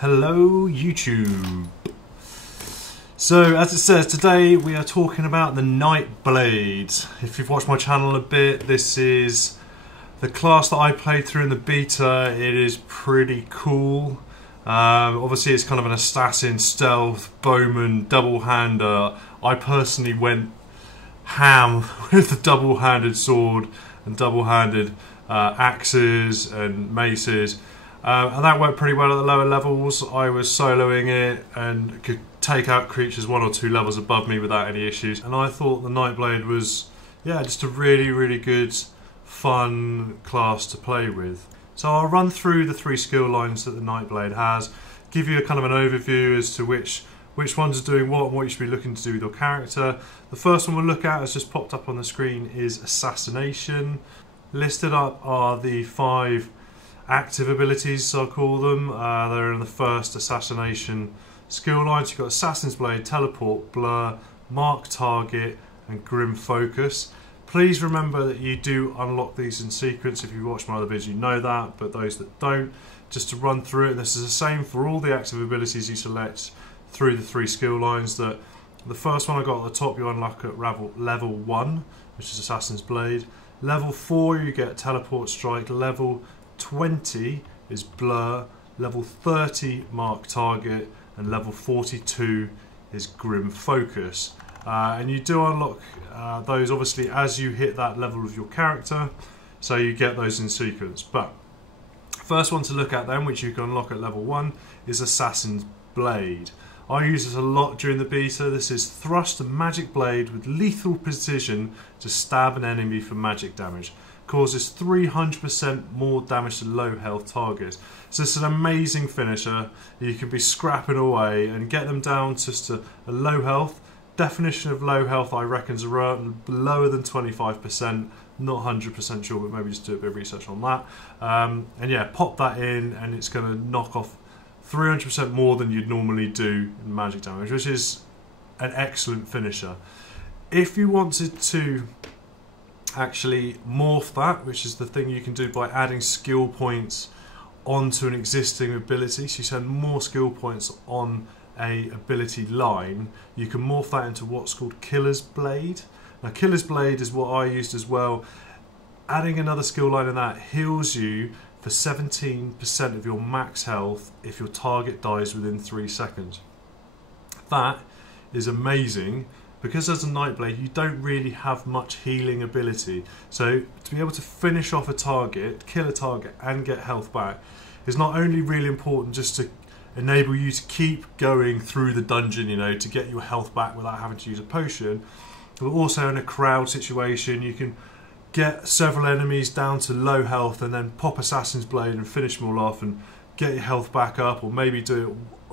Hello YouTube. So as it says, today we are talking about the Nightblade. If you've watched my channel a bit, this is the class that I played through in the beta. It is pretty cool. Obviously it's kind of an assassin, stealth, bowman, double-hander. I personally went ham with the double-handed sword and double-handed axes and maces. And that worked pretty well at the lower levels. I was soloing it and could take out creatures 1 or 2 levels above me without any issues. And I thought the Nightblade was, yeah, just a really good, fun class to play with. So I'll run through the 3 skill lines that the Nightblade has, give you a kind of an overview as to which ones are doing what and what you should be looking to do with your character. The first one we'll look at, as just popped up on the screen, is Assassination. Listed up are the 5 active abilities, I'll call them. They're in the first Assassination skill lines. You've got Assassin's Blade, Teleport, Blur, Mark Target and Grim Focus. Please remember that you do unlock these in sequence. If you watch my other videos you know that, but those that don't, just to run through it, and this is the same for all the active abilities you select through the 3 skill lines. That the first one I got at the top you unlock at level 1, which is Assassin's Blade. Level 4 you get Teleport Strike. Level 20 is Blur, level 30 Mark Target, and level 42 is Grim Focus. And you do unlock those obviously as you hit that level of your character, so you get those in sequence. But first one to look at then, which you can unlock at level 1, is Assassin's Blade. I use this a lot during the beta. This is thrust a magic blade with lethal precision to stab an enemy for magic damage. Causes 300% more damage to low health targets. So it's an amazing finisher. You can be scrapping away and get them down just to a low health. Definition of low health I reckon is around lower than 25%. Not 100% sure, but maybe just do a bit of research on that. And yeah, pop that in and it's going to knock off 300% more than you'd normally do in magic damage, which is an excellent finisher. If you wanted to actually morph that, which is the thing you can do by adding skill points onto an existing ability, so you send more skill points on a ability line, you can morph that into what's called Killer's Blade. Now Killer's Blade is what I used as well. Adding another skill line in that heals you for 17% of your max health if your target dies within 3 seconds. That is amazing, because as a Nightblade you don't really have much healing ability. So to be able to finish off a target, kill a target and get health back is not only really important just to enable you to keep going through the dungeon, you know, to get your health back without having to use a potion, but also in a crowd situation you can get several enemies down to low health and then pop Assassin's Blade and finish them all off and get your health back up, or maybe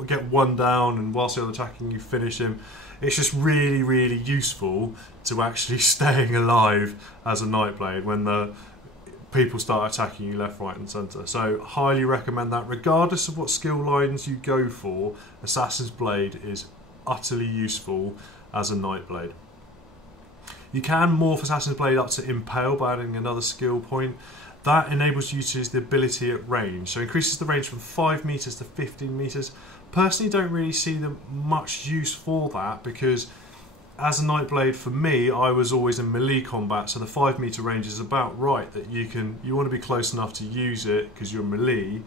get one down and whilst they're attacking you finish him. It's just really useful to actually staying alive as a Nightblade when the people start attacking you left, right and centre. So highly recommend that. Regardless of what skill lines you go for, Assassin's Blade is utterly useful as a Nightblade. You can morph Assassin's Blade up to Impale by adding another skill point. That enables you to use the ability at range. So increases the range from 5 meters to 15 meters. Personally don't really see much use for that, because as a Nightblade for me I was always in melee combat, so the 5 meter range is about right. That you want to be close enough to use it because you're melee.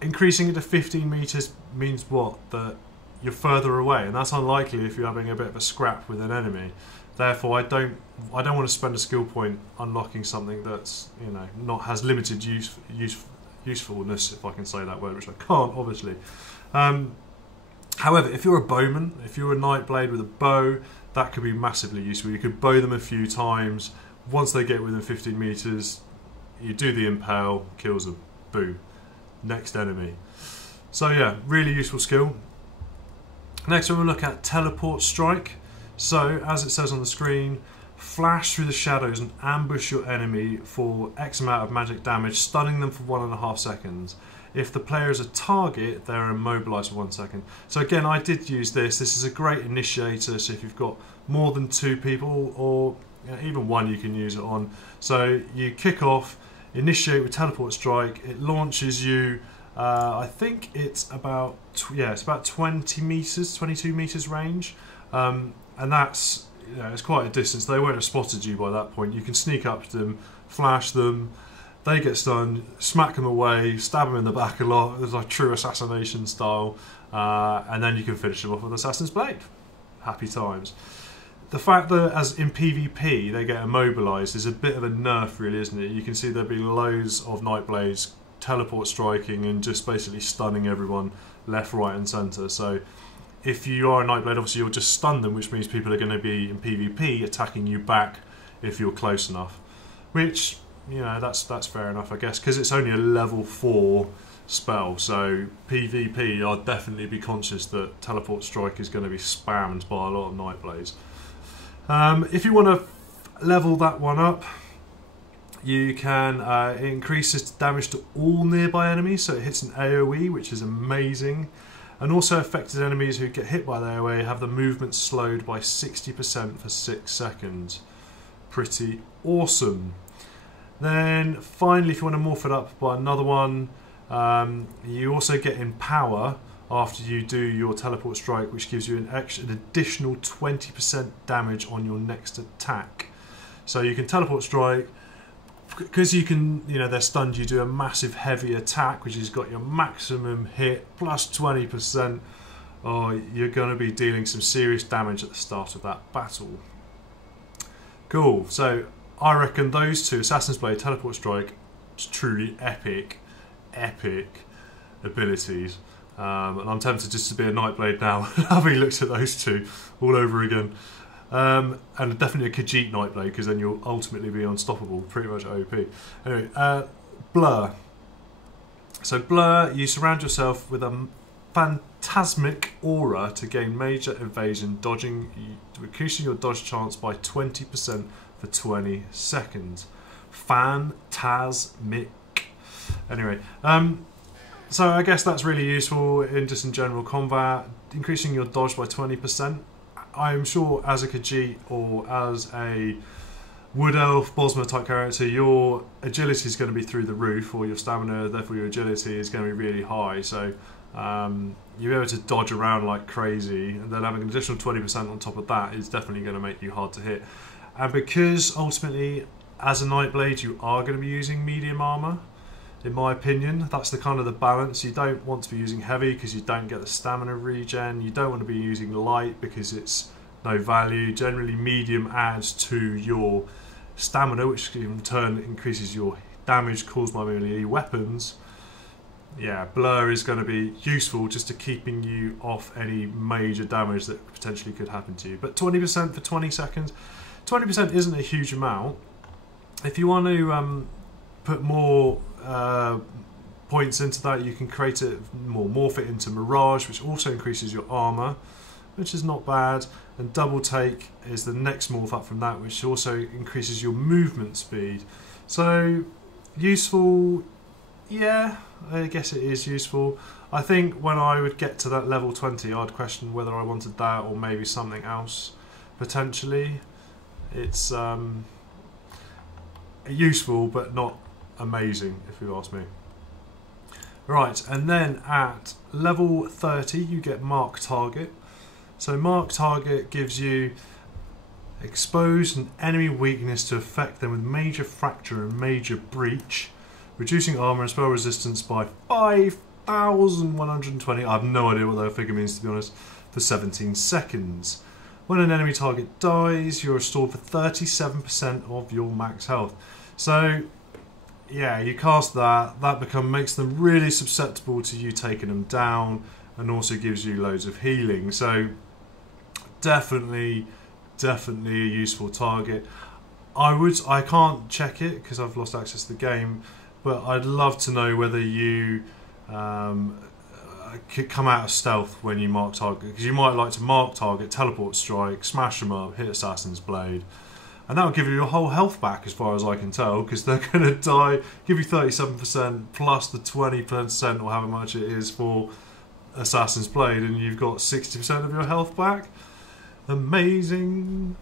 Increasing it to 15 meters means what? That you're further away, and that's unlikely if you're having a bit of a scrap with an enemy. Therefore I don't want to spend a skill point unlocking something that's, you know, has limited usefulness, if I can say that word, which I can't obviously. However, if you're a bowman, if you're a Nightblade with a bow, that could be massively useful. You could bow them a few times. Once they get within 15 meters, you do the impale, kills them, boom, next enemy. So yeah, really useful skill. Next one we'll look at Teleport Strike. So as it says on the screen, flash through the shadows and ambush your enemy for X amount of magic damage, stunning them for 1.5 seconds. If the player is a target, they're immobilized for 1 second. So again, I did use this. This is a great initiator, so if you've got more than 2 people, or even 1 you can use it on. So you kick off, initiate with Teleport Strike, it launches you I think it's about it's about 20 meters, 22 meters range, and that's it's quite a distance. They won't have spotted you by that point. You can sneak up to them, flash them, they get stunned, smack them away, stab them in the back a lot. It's like true assassination style, and then you can finish them off with Assassin's Blade. Happy times. The fact that, as in PvP, they get immobilised is a bit of a nerf, really, isn't it? You can see there'll be loads of Nightblades teleport striking and just basically stunning everyone left, right and centre. So if you are a Nightblade, obviously you'll just stun them, which means people are going to be, in PvP, attacking you back if you're close enough. Which, that's fair enough, I guess, because it's only a level 4 spell, so PvP, I'd definitely be conscious that teleport strike is going to be spammed by a lot of Nightblades. If you want to level that one up, you can increase its damage to all nearby enemies, so it hits an AOE, which is amazing. And also affected enemies who get hit by the AOE have the movement slowed by 60% for 6 seconds. Pretty awesome. Then finally, if you want to morph it up by another one, you also get Empower after you do your teleport strike, which gives you an additional 20% damage on your next attack. So you can teleport strike, because you can, they're stunned, you do a massive heavy attack, which has got your maximum hit plus 20%. Oh, you're going to be dealing some serious damage at the start of that battle. Cool, so I reckon those two, Assassin's Blade, teleport strike, is truly epic abilities. And I'm tempted just to be a Nightblade now, having looked at those two all over again. And definitely a Khajiit Nightblade, because then you'll ultimately be unstoppable, pretty much OP. Anyway, Blur. So Blur, you surround yourself with a phantasmic aura to gain major evasion, increasing your dodge chance by 20% for 20 seconds. Phantasmic. Anyway, so I guess that's really useful in general combat, increasing your dodge by 20%. I'm sure as a Khajiit or as a Wood Elf, Bosmer type character, your agility is going to be through the roof, or your stamina, therefore your agility is going to be really high. So you'll be able to dodge around like crazy, and then having an additional 20% on top of that is definitely going to make you hard to hit. And because ultimately, as a Nightblade, you are going to be using medium armour, in my opinion, that's the kind of the balance. You don't want to be using heavy because you don't get the stamina regen. You don't want to be using light because it's no value. Generally, medium adds to your stamina, which in turn increases your damage caused by melee weapons. Yeah, Blur is going to be useful just to keeping you off any major damage that potentially could happen to you. But 20% for 20 seconds, 20% isn't a huge amount. If you want to put more points into that, you can create it more, morph it into Mirage, which also increases your armor, which is not bad. And Double Take is the next morph up from that, which also increases your movement speed. So useful, yeah, I guess it is useful. I think when I would get to that level 20, I'd question whether I wanted that or maybe something else potentially. It's useful but not amazing, if you ask me. Right, and then at level 30 you get Mark Target. So Mark Target gives you expose an enemy weakness to affect them with major fracture and major breach, reducing armor and spell resistance by 5,120. I have no idea what that figure means, to be honest, for 17 seconds. When an enemy target dies, you're restored for 37% of your max health. So yeah, you cast that, makes them really susceptible to you taking them down, and also gives you loads of healing. So definitely a useful target. I can't check it because I've lost access to the game, but I'd love to know whether you could come out of stealth when you mark target, because you might like to mark target, teleport strike, smash them up, hit Assassin's Blade. And that will give you your whole health back, as far as I can tell, because they're going to die, give you 37% plus the 20% or however much it is for Assassin's Blade, and you've got 60% of your health back. Amazing.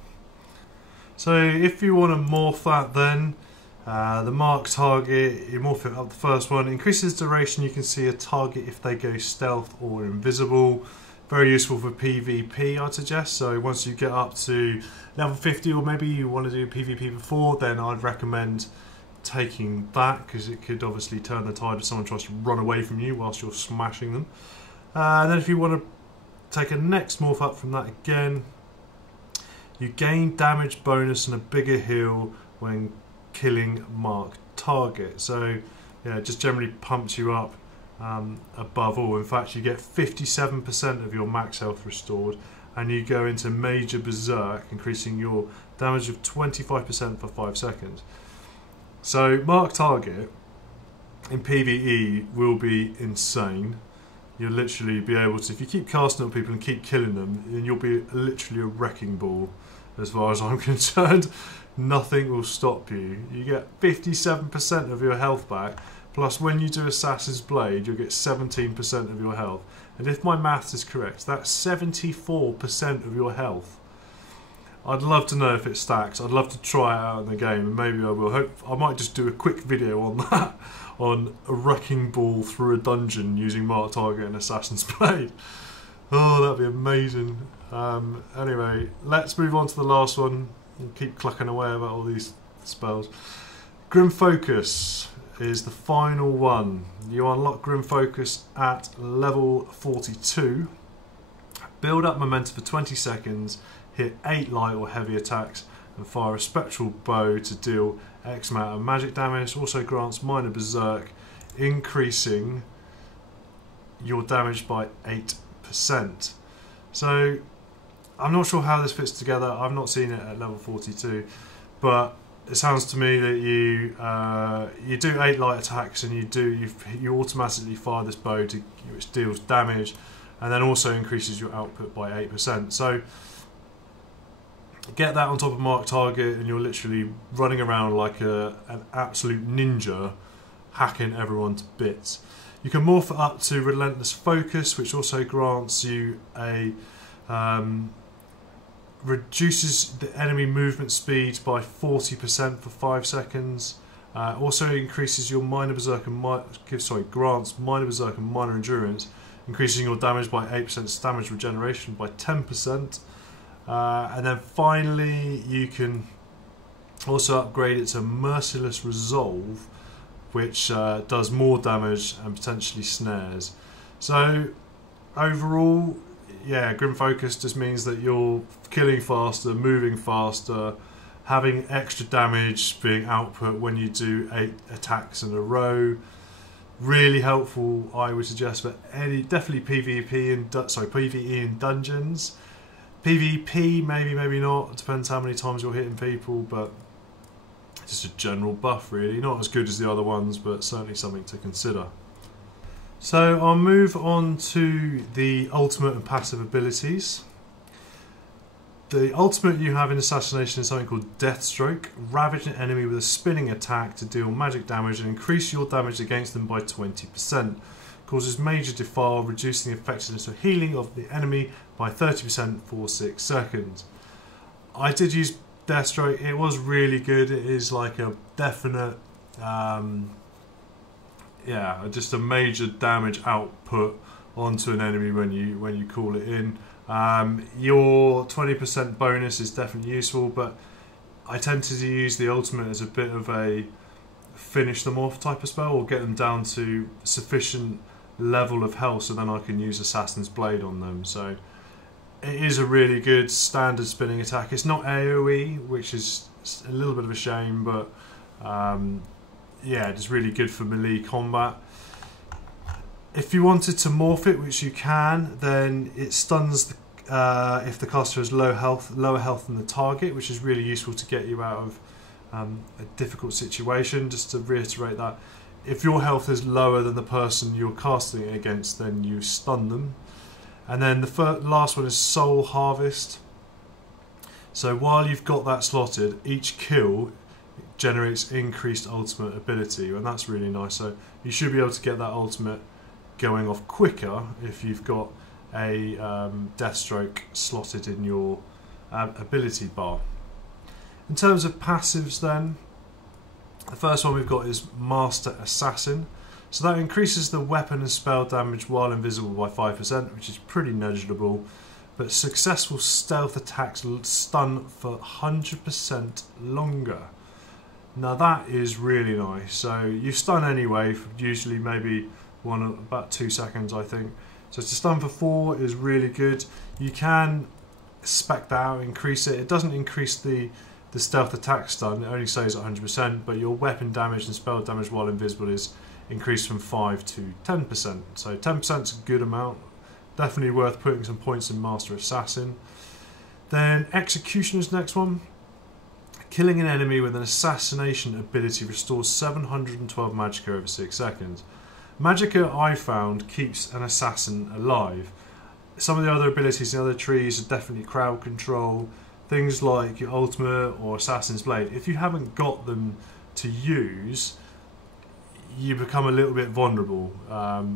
So if you want to morph that, then The mark target, you morph it up the first one, increases duration. You can see a target if they go stealth or invisible. Very useful for PvP, I'd suggest. So once you get up to level 50, or maybe you want to do PvP before, then I'd recommend taking that, because it could obviously turn the tide if someone tries to run away from you whilst you're smashing them. And then if you want to take a next morph up from that again, you gain damage bonus and a bigger heal when killing marked target. So yeah, it just generally pumps you up above all. In fact, you get 57% of your max health restored, and you go into major berserk, increasing your damage of 25% for 5 seconds. So marked target in PvE will be insane. You'll literally be able to, if you keep casting on people and keep killing them, then you'll be literally a wrecking ball as far as I'm concerned. Nothing will stop you. You get 57% of your health back, plus when you do Assassin's Blade you'll get 17% of your health. And if my maths is correct, that's 74% of your health. I'd love to know if it stacks. I'd love to try it out in the game, and maybe I will. I might just do a quick video on that, on a wrecking ball through a dungeon using marked target and Assassin's Blade. Oh, that'd be amazing. Anyway, let's move on to the last one. We'll keep clucking away about all these spells. Grim Focus is the final one. You unlock Grim Focus at level 42. Build up momentum for 20 seconds. Hit 8 light or heavy attacks and fire a spectral bow to deal X amount of magic damage. Also grants minor berserk, increasing your damage by 8%. So I'm not sure how this fits together. I've not seen it at level 42, but it sounds to me that you do 8 light attacks, and you automatically fire this bow which deals damage, and then also increases your output by 8%. So get that on top of marked target, and you're literally running around like an absolute ninja, hacking everyone to bits. You can morph it up to Relentless Focus, which also grants you a reduces the enemy movement speed by 40% for 5 seconds. Also increases your minor berserk and grants minor berserk and minor endurance, increasing your damage by 8%, damage regeneration by 10%. And then finally you can also upgrade it to Merciless Resolve, which does more damage and potentially snares. So overall, yeah, Grim Focus just means that you're killing faster, moving faster, having extra damage being output when you do 8 attacks in a row. Really helpful, I would suggest, for definitely PvP and PvE in dungeons. PvP, maybe not. It depends how many times you're hitting people, but just a general buff, really. Not as good as the other ones, but certainly something to consider. So I'll move on to the ultimate and passive abilities. The ultimate you have in Assassination is something called Deathstroke. Ravage an enemy with a spinning attack to deal magic damage and increase your damage against them by 20%. Causes major defile, reducing the effectiveness of healing of the enemy by 30% for 6 seconds. I did use Deathstroke. It was really good. It is like a definite, yeah, just a major damage output onto an enemy when you call it in. Your 20% bonus is definitely useful, but I tend to use the ultimate as a bit of a finish them off type of spell, or get them down to sufficient level of health so then I can use Assassin's Blade on them. So it is a really good standard spinning attack. It's not AOE, which is a little bit of a shame, but yeah, it's really good for melee combat. If you wanted to morph it, which you can, then it stuns if the caster has lower health than the target, which is really useful to get you out of a difficult situation. Just to reiterate that, if your health is lower than the person you're casting it against, then you stun them. And then the last one is Soul Harvest. So while you've got that slotted, each kill generates increased ultimate ability, and that's really nice. So you should be able to get that ultimate going off quicker if you've got a Deathstroke slotted in your ability bar. In terms of passives then, The first one we've got is Master Assassin. So that increases the weapon and spell damage while invisible by 5%, which is pretty negligible. But successful stealth attacks stun for 100% longer. Now that is really nice. So you stun anyway, for usually maybe about 2 seconds, I think. So to stun for 4 is really good. You can spec that out, increase it. It doesn't increase the stealth attack stun, it only stays at 100%, but your weapon damage and spell damage while invisible is increased from 5 to 10%. So 10% is a good amount. Definitely worth putting some points in Master Assassin. Then Executioner's next one. Killing an enemy with an assassination ability restores 712 magicka over 6 seconds. Magicka, I found, keeps an assassin alive. Some of the other abilities in the other trees are definitely crowd control, things like your ultimate or Assassin's Blade. If you haven't got them to use, you become a little bit vulnerable.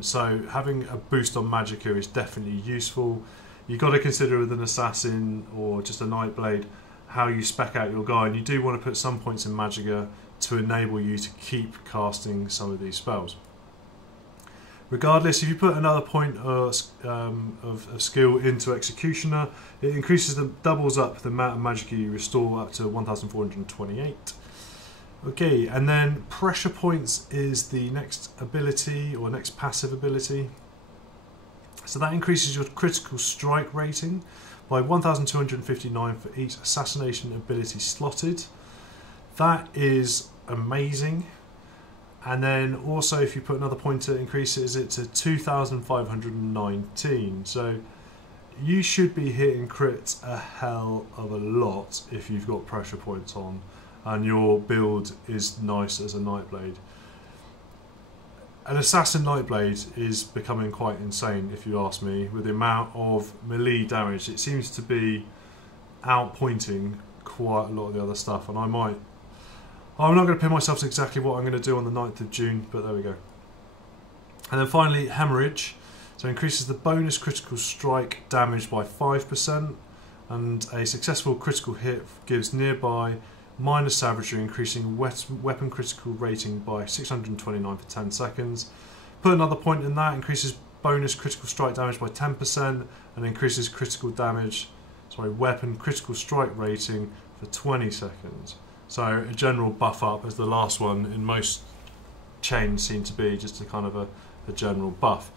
So having a boost on magicka is definitely useful. You've got to consider with an assassin or just a Nightblade how you spec out your guy, and you do want to put some points in magicka to enable you to keep casting some of these spells. Regardless, if you put another point of skill into Executioner, it increases doubles up the amount of magicka you restore up to 1,428. Okay, and then Pressure Points is the next ability, or next passive ability. So that increases your critical strike rating by 1,259 for each assassination ability slotted. That is amazing. And then also if you put another pointer, it increases it to 2,519. So you should be hitting crits a hell of a lot if you've got pressure points on and your build is nice as a Nightblade. An Assassin Nightblade is becoming quite insane, if you ask me, with the amount of melee damage. It seems to be outpointing quite a lot of the other stuff, and I'm not going to pin myself to exactly what I'm going to do on the 9th of June, but there we go. And then finally, Hemorrhage. So increases the bonus critical strike damage by 5%, and a successful critical hit gives nearby minus savagery, increasing weapon critical rating by 629 for 10 seconds. Put another point in that, increases bonus critical strike damage by 10% and increases weapon critical strike rating for 20 seconds. So a general buff up, as the last one in most chains seem to be, just a kind of a general buff.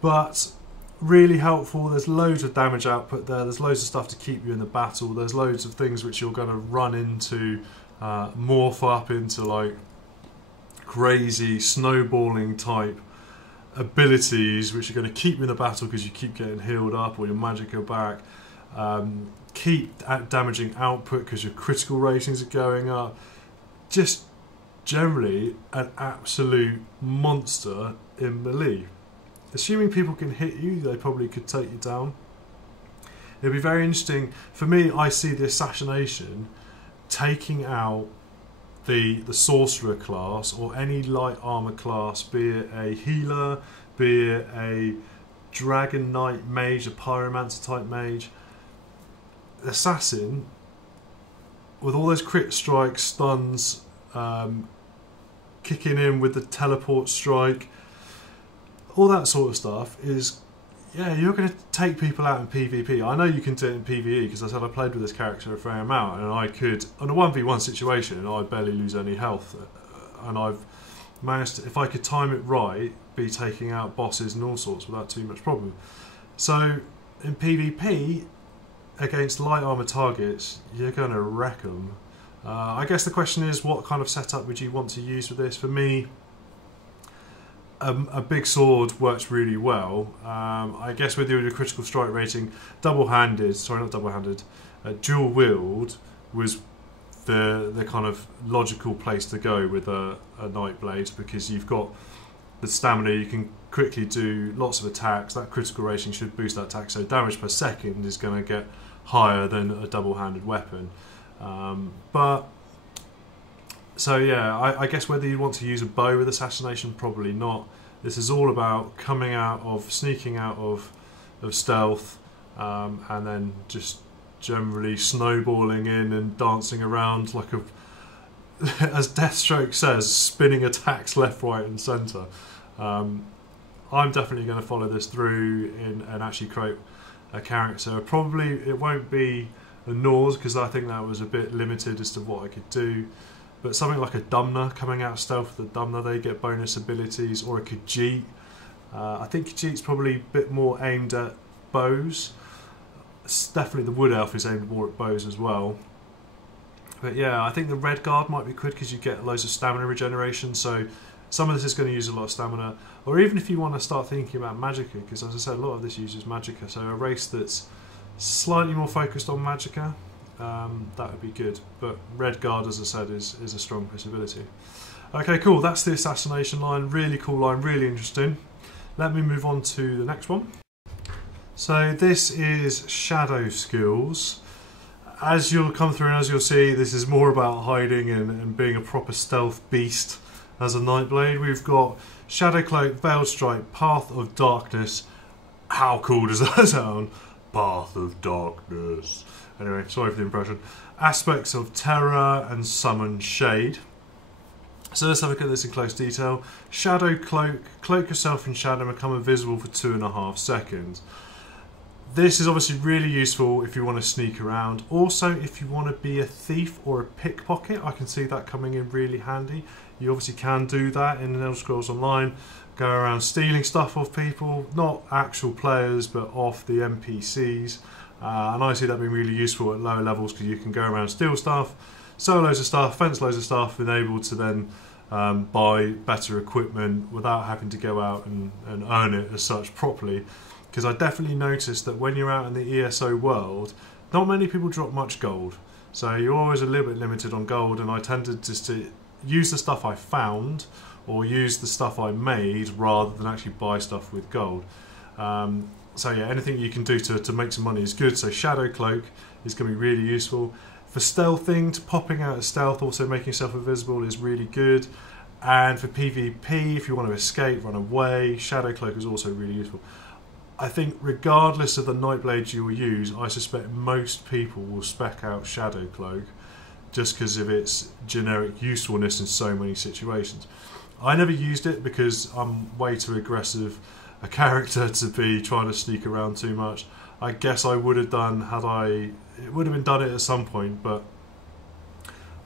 But really helpful. There's loads of damage output there, there's loads of stuff to keep you in the battle, there's loads of things which you're going to run into, morph up into like crazy snowballing type abilities which are going to keep you in the battle because you keep getting healed up or your magicka back, keep damaging output because your critical ratings are going up. Just generally an absolute monster in melee. Assuming people can hit you, they probably could take you down. It'll be very interesting. For me, I see the Assassination taking out the sorcerer class or any light armor class, be it a healer, be it a dragon knight mage, a pyromancer type mage. Assassin, with all those crit strikes, stuns, kicking in with the teleport strike, all that sort of stuff is, yeah, you're going to take people out in PvP. I know you can do it in PvE because I said I played with this character a fair amount, and I could, on a 1v1 situation, I barely lose any health, and I've managed to, if I could time it right, be taking out bosses and all sorts without too much problem. So in PvP, against light armor targets, you're going to wreck them. I guess the question is, what kind of setup would you want to use for this? For me, a big sword works really well. I guess with your critical strike rating, dual wield was the kind of logical place to go with a Nightblade, because you've got the stamina, you can quickly do lots of attacks, that critical rating should boost that attack, so damage per second is going to get higher than a double-handed weapon. So yeah, I guess whether you want to use a bow with Assassination, probably not. This is all about coming out of, sneaking out of stealth, and then just generally snowballing in and dancing around like as Deathstroke says, spinning attacks left, right and centre. I'm definitely going to follow this through and actually create a character. Probably it won't be a Nors, because I think that was a bit limited as to what I could do. But something like a Dumner, coming out of stealth with the Dumner, they get bonus abilities, or a Khajiit. I think Khajiit's probably a bit more aimed at bows. Definitely the Wood Elf is aimed more at bows as well. But yeah, I think the Red Guard might be good because you get loads of stamina regeneration, so some of this is going to use a lot of stamina. Or even if you want to start thinking about magicka, because as I said, a lot of this uses magicka, so a race that's slightly more focused on magicka, that would be good. But Red Guard, as I said, is a strong possibility. Okay, cool, that's the Assassination line. Really cool line, really interesting. Let me move on to the next one. So this is Shadow Skills. As you'll come through and as you'll see, this is more about hiding and being a proper stealth beast as a Nightblade. We've got Shadow Cloak, Veiled Strike, Path of Darkness. How cool does that sound? Path of Darkness. Anyway, sorry for the impression. Aspects of Terror and Summon Shade. So let's have a look at this in close detail. Shadow Cloak. Cloak yourself in shadow and become invisible for 2.5 seconds. This is obviously really useful if you want to sneak around. Also, if you want to be a thief or a pickpocket, I can see that coming in really handy. You obviously can do that in Elder Scrolls Online. Go around stealing stuff off people, not actual players, but off the NPCs. And I see that being really useful at lower levels because you can go around, steal stuff, sell loads of stuff, fence loads of stuff, and able to then buy better equipment without having to go out and earn it as such properly. Because I definitely noticed that when you're out in the ESO world, not many people drop much gold. So you're always a little bit limited on gold, and I tended just to use the stuff I found or use the stuff I made rather than actually buy stuff with gold. So yeah, anything you can do to make some money is good. So Shadow Cloak is going to be really useful. For stealthing, to popping out of stealth, also making yourself invisible is really good. And for PvP, if you want to escape, run away, Shadow Cloak is also really useful. I think regardless of the Nightblade you will use, I suspect most people will spec out Shadow Cloak just because of its generic usefulness in so many situations. I never used it because I'm way too aggressive a character to be trying to sneak around too much. I guess I would have done it would have been done it at some point, but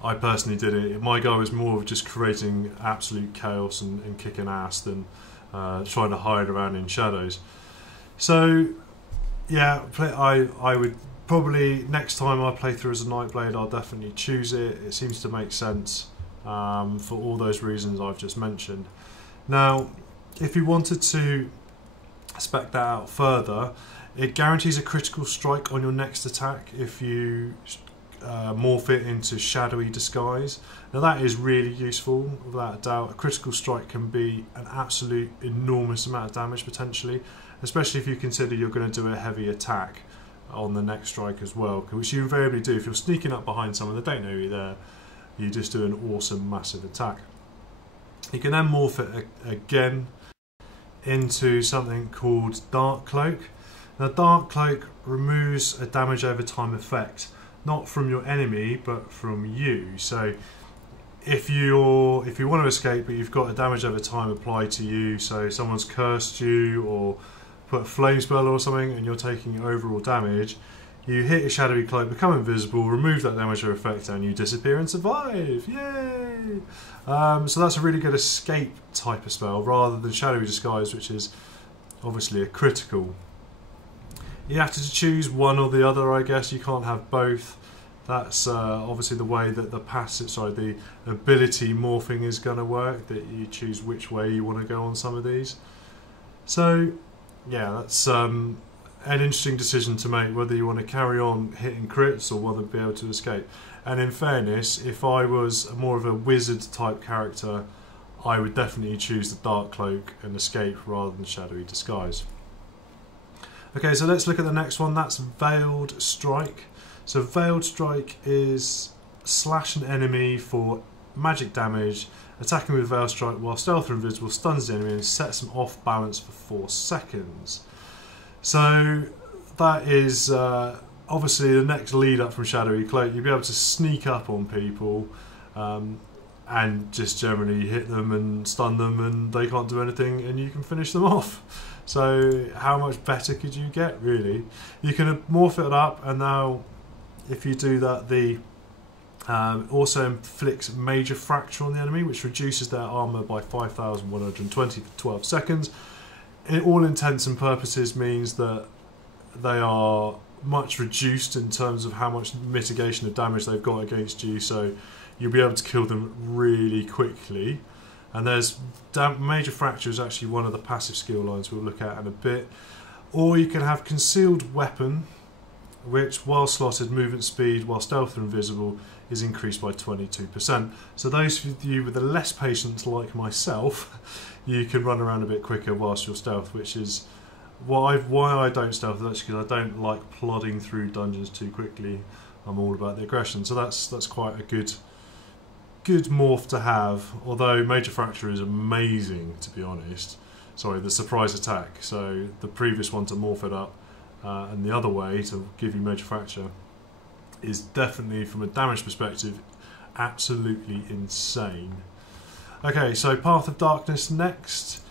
I personally did it. My goal was more of just creating absolute chaos and kicking ass than trying to hide around in shadows. So yeah, I would probably, next time I play through as a Nightblade, I'll definitely choose it. It seems to make sense for all those reasons I've just mentioned. Now, if you wanted to spec that out further, it guarantees a critical strike on your next attack if you morph it into shadowy disguise. Now that is really useful, without a doubt. A critical strike can be an absolute enormous amount of damage potentially, especially if you consider you're going to do a heavy attack on the next strike as well, which you invariably do. If you're sneaking up behind someone, they don't know you're there, you just do an awesome massive attack. You can then morph it again into something called Dark Cloak. Now Dark Cloak removes a damage over time effect, not from your enemy but from you. So if you want to escape but you've got a damage over time applied to you, so someone's cursed you or put a flame spell or something and you're taking overall damage, you hit a shadowy cloak, become invisible, remove that damage or effect, and you disappear and survive. Yay! So that's a really good escape type of spell rather than shadowy disguise, which is obviously a critical. You have to choose one or the other, I guess. You can't have both. That's obviously the way that the ability morphing is going to work, that you choose which way you want to go on some of these. So yeah, that's an interesting decision to make, whether you want to carry on hitting crits or whether be able to escape. And in fairness, if I was more of a wizard type character, I would definitely choose the Dark Cloak and escape rather than shadowy disguise. Okay, so let's look at the next one. That's Veiled Strike. So Veiled Strike is slash an enemy for magic damage, attacking with Veiled Strike while stealth or invisible, stuns the enemy and sets them off balance for 4 seconds. So that is obviously the next lead up from Shadowy Cloak. You'll be able to sneak up on people and just generally hit them and stun them, and they can't do anything, and you can finish them off. So how much better could you get, really? You can morph it up, and now if you do that, the also inflicts major fracture on the enemy, which reduces their armor by 5,120 for 12 seconds. In all intents and purposes means that they are much reduced in terms of how much mitigation of damage they've got against you, so you'll be able to kill them really quickly. And there's major fracture is actually one of the passive skill lines we'll look at in a bit. Or you can have concealed weapon, which while slotted, movement speed while stealth and invisible is increased by 22%. So those of you with the less patience like myself, you can run around a bit quicker whilst you're stealth, which is why I don't stealth. That's because I don't like plodding through dungeons too quickly. I'm all about the aggression. So that's quite a good morph to have, although major fracture is amazing, to be honest. Sorry, the surprise attack. So the previous one to morph it up, and the other way to give you major fracture is definitely, from a damage perspective, absolutely insane. Okay, so Path of Darkness next.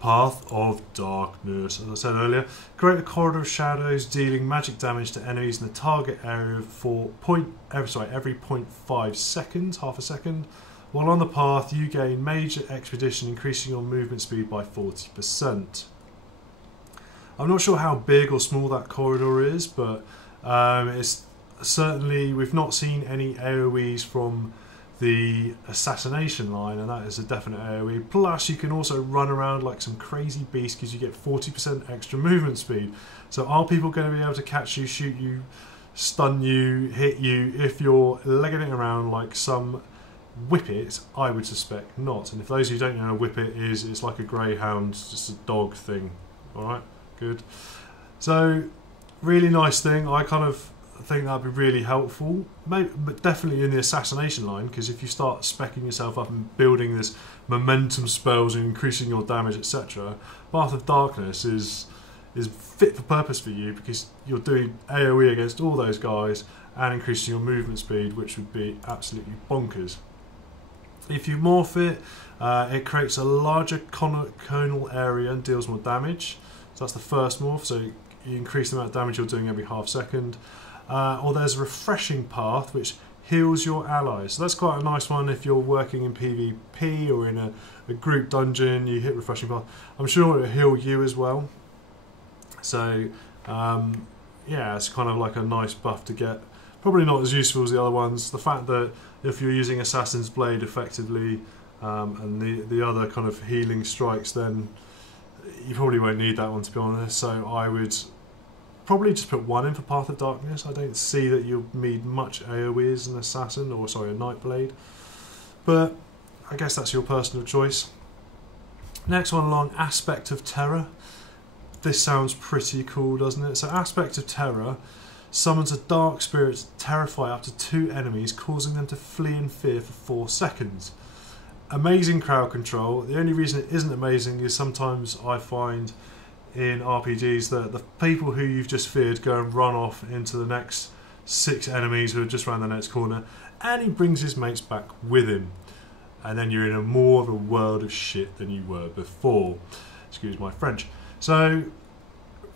Path of Darkness, as I said earlier, create a corridor of shadows dealing magic damage to enemies in the target area for every 0.5 seconds, half a second. While on the path, you gain major expedition, increasing your movement speed by 40%. I'm not sure how big or small that corridor is, but it's certainly, we've not seen any AOEs from the Assassination line, and that is a definite AOE. Plus you can also run around like some crazy beast because you get 40% extra movement speed. So are people going to be able to catch you, shoot you, stun you, hit you if you're legging it around like some whippet? I would suspect not. And if those of you don't know what a whippet is, it's like a greyhound, just a dog thing. Alright, good. So really nice thing. I kind of think that'd be really helpful, maybe, but definitely in the Assassination line, because if you start speccing yourself up and building this momentum spells and increasing your damage, etc., Path of Darkness is fit for purpose for you, because you're doing AoE against all those guys and increasing your movement speed, which would be absolutely bonkers. If you morph it, it creates a larger conal area and deals more damage. So that's the first morph, so you increase the amount of damage you're doing every half second. Or there's a refreshing path which heals your allies. So that's quite a nice one if you're working in PvP or in a group dungeon. You hit refreshing path. I'm sure it'll heal you as well. So yeah, it's kind of like a nice buff to get. Probably not as useful as the other ones. The fact that if you're using Assassin's Blade effectively and the other kind of healing strikes, then you probably won't need that one, to be honest. So I would probably just put one in for Path of Darkness. I don't see that you'll need much AoE as an assassin, or sorry, a Nightblade. But I guess that's your personal choice. Next one along, Aspect of Terror. This sounds pretty cool, doesn't it? So Aspect of Terror summons a dark spirit to terrify up to 2 enemies, causing them to flee in fear for 4 seconds. Amazing crowd control. The only reason it isn't amazing is sometimes I find in RPGs that the people who you've just feared go and run off into the next 6 enemies who are just around the next corner, and he brings his mates back with him, and then you're in more of a world of shit than you were before. Excuse my French. So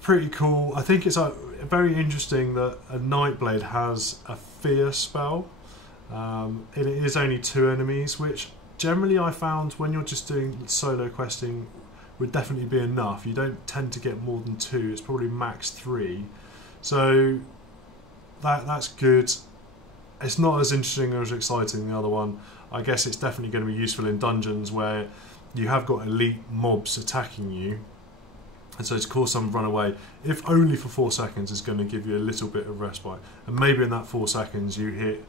pretty cool. I think it's very interesting that a Nightblade has a fear spell. It is only 2 enemies, which generally I found when you're just doing solo questing would definitely be enough. You don't tend to get more than 2. It's probably max 3. So that's good. It's not as interesting or as exciting as the other one. I guess it's definitely going to be useful in dungeons where you have got elite mobs attacking you, and so to cause some run away, if only for 4 seconds, is going to give you a little bit of respite. And maybe in that 4 seconds you hit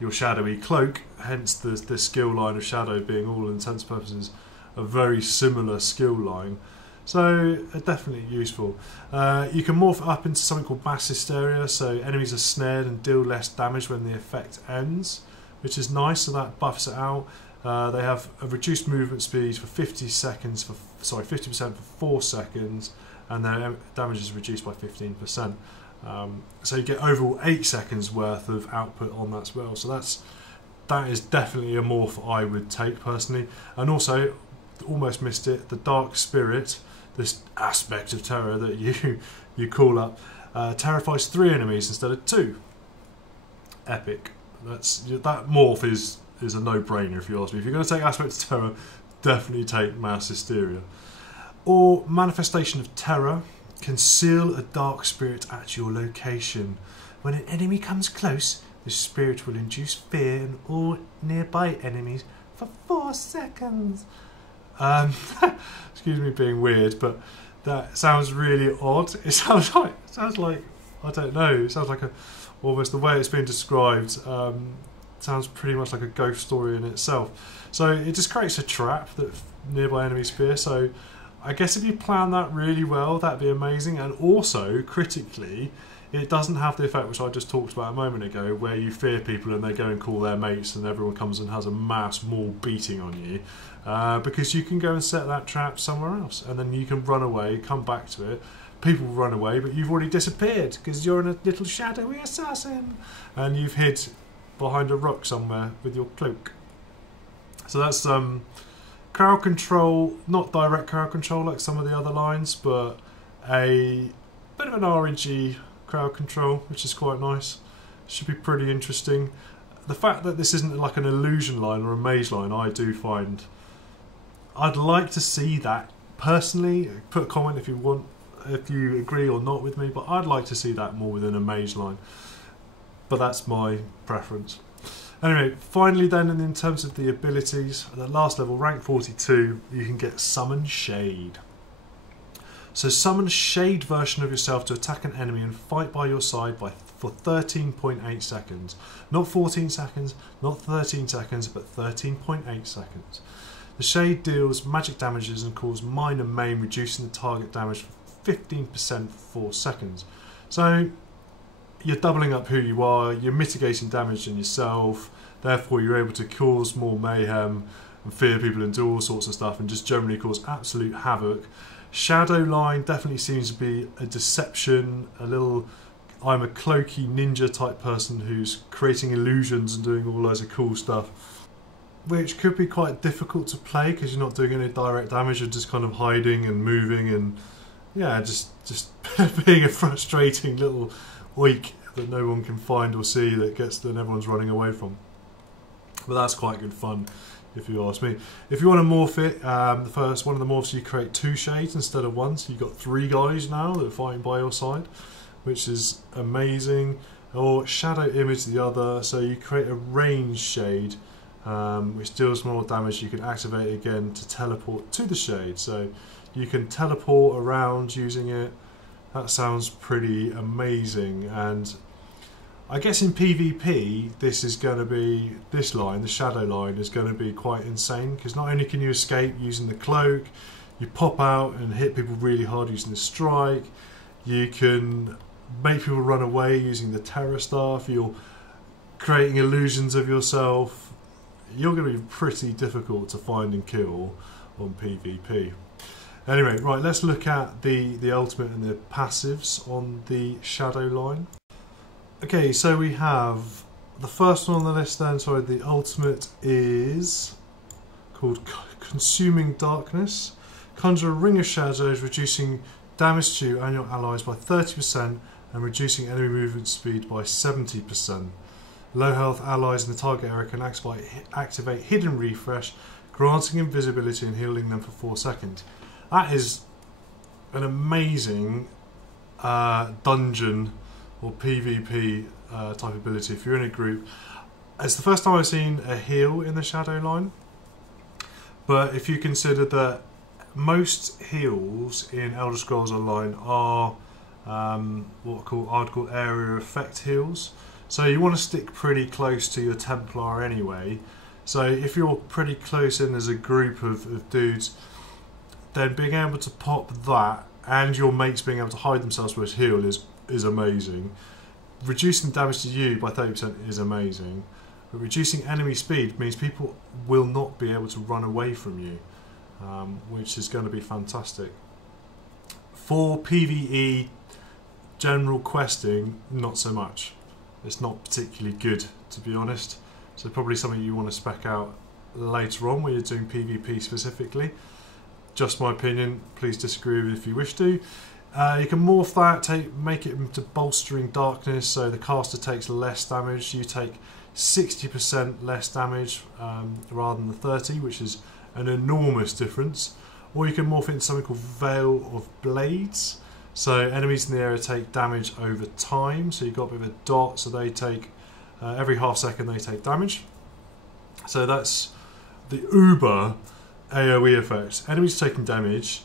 your shadowy cloak, hence the skill line of shadow being, all intents and purposes, a very similar skill line. So definitely useful. You can morph up into something called mass hysteria, so enemies are snared and deal less damage when the effect ends, which is nice, so that buffs it out. They have a reduced movement speed for 50% for 4 seconds, and their damage is reduced by 15%. So you get overall 8 seconds worth of output on that spell. So that's that is definitely a morph I would take personally. And also, almost missed it, the Dark Spirit, this aspect of terror that you call up, terrifies 3 enemies instead of 2. Epic. That morph is a no-brainer if you ask me. If you're going to take aspect of terror, definitely take Mass Hysteria. Or Manifestation of Terror. Conceal a dark spirit at your location. When an enemy comes close, the spirit will induce fear in all nearby enemies for 4 seconds. Excuse me being weird, but that sounds really odd. It sounds like I don't know. It sounds like almost the way it's been described. Sounds pretty much like a ghost story in itself. So it just creates a trap that nearby enemies fear. So I guess if you plan that really well, that'd be amazing. And also, critically, it doesn't have the effect which I just talked about a moment ago, where you fear people and they go and call their mates and everyone comes and has a mass maul beating on you. Because you can go and set that trap somewhere else, and then you can run away, come back to it. People run away, but you've already disappeared because you're a little shadowy assassin, and you've hid behind a rock somewhere with your cloak. So that's crowd control, not direct crowd control like some of the other lines, but a bit of an RNG crowd control, which is quite nice. Should be pretty interesting. The fact that this isn't like an illusion line or a maze line, I do find. I'd like to see that personally. Put a comment if you want, if you agree or not with me, but I'd like to see that more within a maze line. But that's my preference. Anyway, finally then, and in terms of the abilities, at the last level, rank 42, you can get Summon Shade. So summon a shade version of yourself to attack an enemy and fight by your side for 13.8 seconds. Not 14 seconds, not 13 seconds, but 13.8 seconds. The shade deals magic damages and causes minor maim, reducing the target damage for 15% for 4 seconds. So you're doubling up who you are, you're mitigating damage in yourself, therefore you're able to cause more mayhem and fear people and do all sorts of stuff and just generally cause absolute havoc. Shadow line definitely seems to be a deception, a little I'm a cloaky ninja type person who's creating illusions and doing all loads of cool stuff, which could be quite difficult to play because you're not doing any direct damage, you're just kind of hiding and moving and yeah, just being a frustrating little oik that no one can find or see that everyone's running away from. But that's quite good fun, if you ask me. If you want to morph it, the first one of the morphs, you create 2 shades instead of 1, so you've got 3 guys now that are fighting by your side, which is amazing. Or shadow image the other, so you create a range shade, which deals more damage. You can activate it again to teleport to the shade, so you can teleport around using it. That sounds pretty amazing, and I guess in PvP this line, the shadow line, is going to be quite insane because not only can you escape using the cloak, you pop out and hit people really hard using the strike, you can make people run away using the terror staff, you're creating illusions of yourself. You're going to be pretty difficult to find and kill on PvP. Anyway, right, let's look at the ultimate and the passives on the shadow line. Okay, so we have the first one on the list then, sorry, the ultimate is called Consuming Darkness. Conjure a ring of shadows, reducing damage to you and your allies by 30% and reducing enemy movement speed by 70%. Low health allies in the target area can activate Hidden Refresh, granting invisibility and healing them for 4 seconds. That is an amazing dungeon or PvP type ability if you're in a group. It's the first time I've seen a heal in the shadow line, but if you consider that most heals in Elder Scrolls Online are what I'd call area effect heals, so you want to stick pretty close to your Templar anyway. So if you're pretty close in as a group of dudes, then being able to pop that and your mates being able to hide themselves with heal is amazing. Reducing damage to you by 30% is amazing, but reducing enemy speed means people will not be able to run away from you, which is going to be fantastic. For PvE general questing, not so much. It's not particularly good, to be honest. So probably something you want to spec out later on when you're doing PvP specifically. Just my opinion, please disagree with if you wish to. You can morph that, make it into bolstering darkness, so the caster takes less damage. You take 60% less damage rather than the 30, which is an enormous difference. Or you can morph it into something called Veil of Blades. So enemies in the area take damage over time, so you've got a bit of a dot, so they take, every half second they take damage. So that's the uber AOE effect. Enemies taking damage,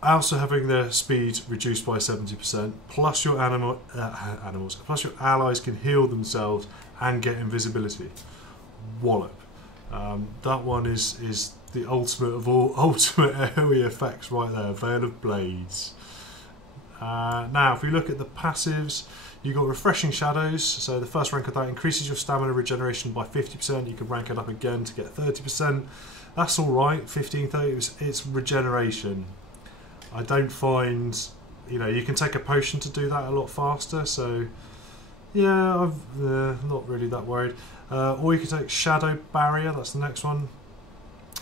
also having their speed reduced by 70%, plus your plus your allies can heal themselves and get invisibility. Wallop. That one is the ultimate of all ultimate AOE effects right there. Veil of Blades. Now, if we look at the passives, you've got Refreshing Shadows. So the first rank of that increases your stamina regeneration by 50%. You can rank it up again to get 30%. That's alright, 15, 30, it's regeneration. I don't find, you can take a potion to do that a lot faster, so yeah, I'm not really that worried. Or you can take Shadow Barrier, that's the next one.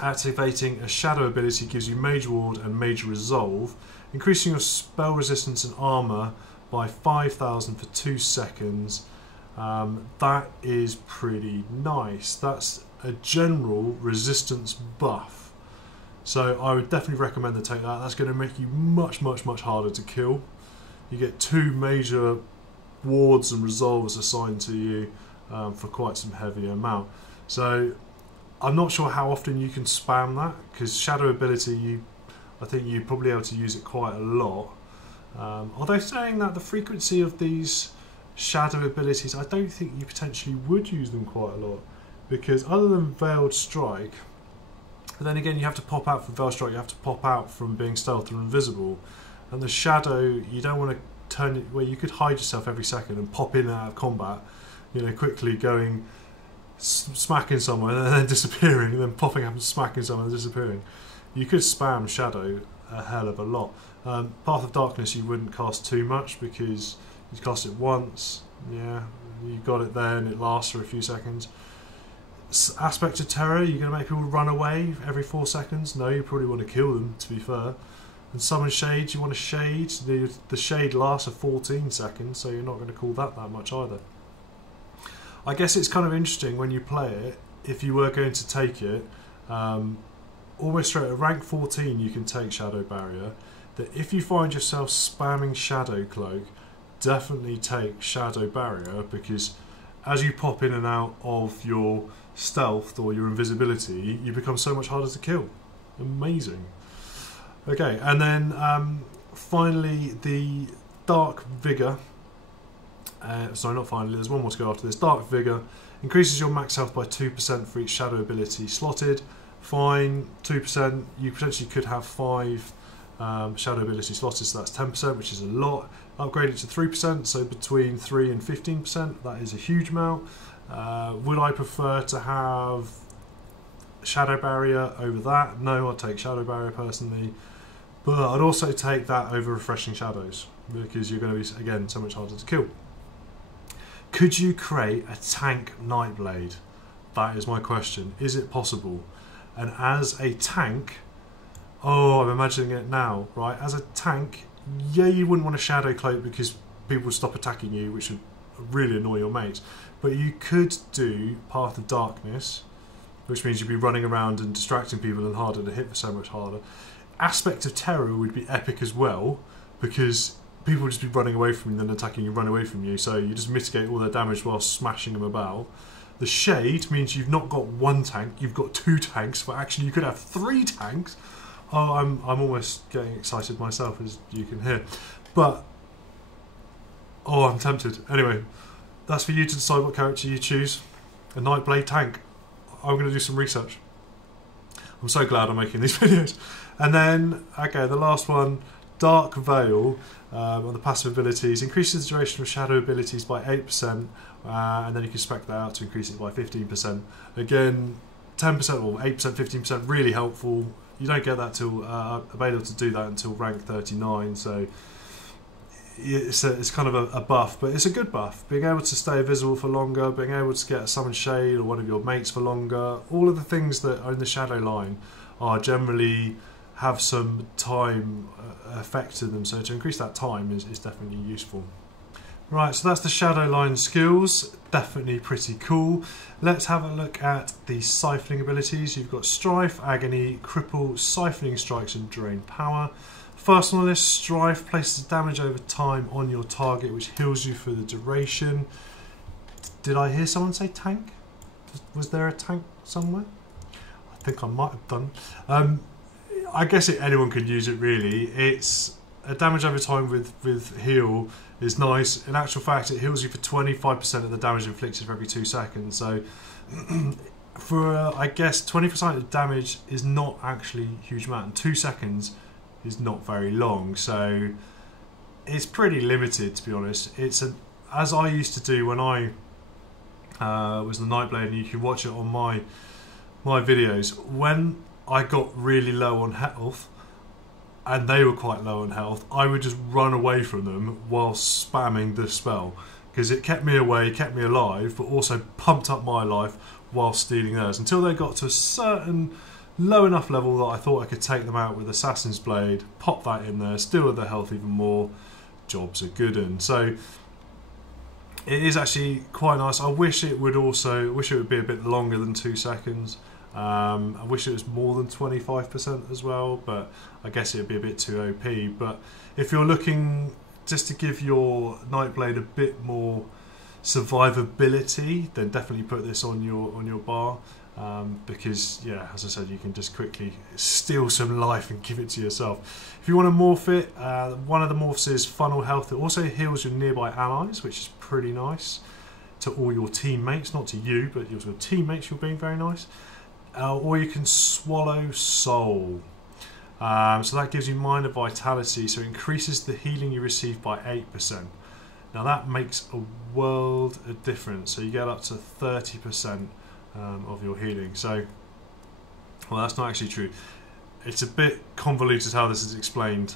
Activating a Shadow ability gives you Major Ward and Major Resolve, increasing your spell resistance and armour by 5,000 for 2 seconds. That is pretty nice. That's a general resistance buff. So I would definitely recommend to take that. That's going to make you much, much, much harder to kill. You get 2 major wards and resolves assigned to you for quite some heavy amount. So I'm not sure how often you can spam that, because Shadow ability, I think you're probably able to use it quite a lot. Although saying that, the frequency of these Shadow abilities, I don't think you potentially would use them quite a lot, because other than Veiled Strike, but then again you have to pop out from Veiled Strike, you have to pop out from being stealth or invisible, and the Shadow, you don't want to turn it where you could hide yourself every second and pop in and out of combat, quickly going smacking someone and then disappearing, and then popping up and smacking someone and disappearing. You could spam Shadow a hell of a lot. Path of Darkness you wouldn't cast too much, because you cast it once, yeah, you got it there and it lasts for a few seconds. Aspect of Terror, you're going to make people run away every 4 seconds. No, you probably want to kill them, to be fair. And Summon Shade, you want to shade. The shade lasts for 14 seconds, so you're not going to call that much either. I guess it's kind of interesting when you play it, if you were going to take it, almost straight at rank 14 you can take Shadow Barrier. That if you find yourself spamming Shadow Cloak, definitely take Shadow Barrier, because as you pop in and out of your stealth or your invisibility, you become so much harder to kill. Amazing. Okay, and then finally the Dark Vigour. Sorry, not finally, there's one more to go after this. Dark Vigour increases your max health by 2% for each Shadow ability slotted. Fine, 2%. You potentially could have 5 Shadow ability slotted, so that's 10%, which is a lot. Upgrade it to 3%, so between 3 and 15%, that is a huge amount. Would I prefer to have Shadow Barrier over that? No, I'd take Shadow Barrier personally, but I'd also take that over Refreshing Shadows, because you're going to be, again, so much harder to kill. Could you create a tank Nightblade? That is my question. Is it possible? And as a tank, oh, I'm imagining it now, right? As a tank, yeah, you wouldn't want a Shadow Cloak because people would stop attacking you, which would really annoy your mates. But you could do Path of Darkness, which means you'd be running around and distracting people and harder to hit for so much harder. Aspect of Terror would be epic as well, because people would just be running away from you and then attacking you, run away from you, so you just mitigate all their damage while smashing them about. The Shade means you've not got 1 tank, you've got 2 tanks, but actually you could have 3 tanks. Oh, I'm almost getting excited myself, as you can hear. But, oh, I'm tempted. Anyway, that's for you to decide what character you choose. A Nightblade tank. I'm going to do some research. I'm so glad I'm making these videos. And then, okay, the last one, Dark Veil, on the passive abilities, increases the duration of shadow abilities by 8%, and then you can spec that out to increase it by 15%. Again, 10% or 8%, 15%, really helpful. You don't get that till available to do that until rank 39, so it's kind of a buff, but it's a good buff. Being able to stay visible for longer, being able to get a summon shade or one of your mates for longer, all of the things that are in the shadow line are generally have some time effect to them, so to increase that time is definitely useful. Right, so that's the shadow line skills, definitely pretty cool. Let's have a look at the siphoning abilities. You've got Strife, Agony, Cripple, Siphoning Strikes and Drain Power. First on the list, Strife places damage over time on your target which heals you for the duration. Did I hear someone say tank? Was there a tank somewhere? I think I might have done. I guess anyone could use it really. It's a damage over time with heal is nice. In actual fact, it heals you for 25% of the damage inflicted for every 2 seconds. So for I guess 20% of damage is not actually a huge amount. And 2 seconds is not very long. So it's pretty limited, to be honest. It's as I used to do when I was the Nightblade, and you can watch it on my videos. When I got really low on health, and they were quite low on health, I would just run away from them while spamming the spell, because it kept me away, kept me alive, but also pumped up my life while stealing theirs, until they got to a certain low enough level that I thought I could take them out with Assassin's Blade, pop that in there, steal their health even more, jobs are good. And so it is actually quite nice. I wish it would be a bit longer than 2 seconds. I wish it was more than 25% as well, but I guess it would be a bit too OP. But if you're looking just to give your Nightblade a bit more survivability, then definitely put this on your bar, because yeah, as I said, you can just quickly steal some life and give it to yourself. If you want to morph it, one of the morphs is Funnel Health. It also heals your nearby allies, which is pretty nice, to all your teammates, not to you, but your teammates. You're being very nice. Or you can Swallow Soul. So that gives you minor vitality, so it increases the healing you receive by 8%. Now that makes a world of difference, so you get up to 30% of your healing. So, well, that's not actually true. It's a bit convoluted how this is explained,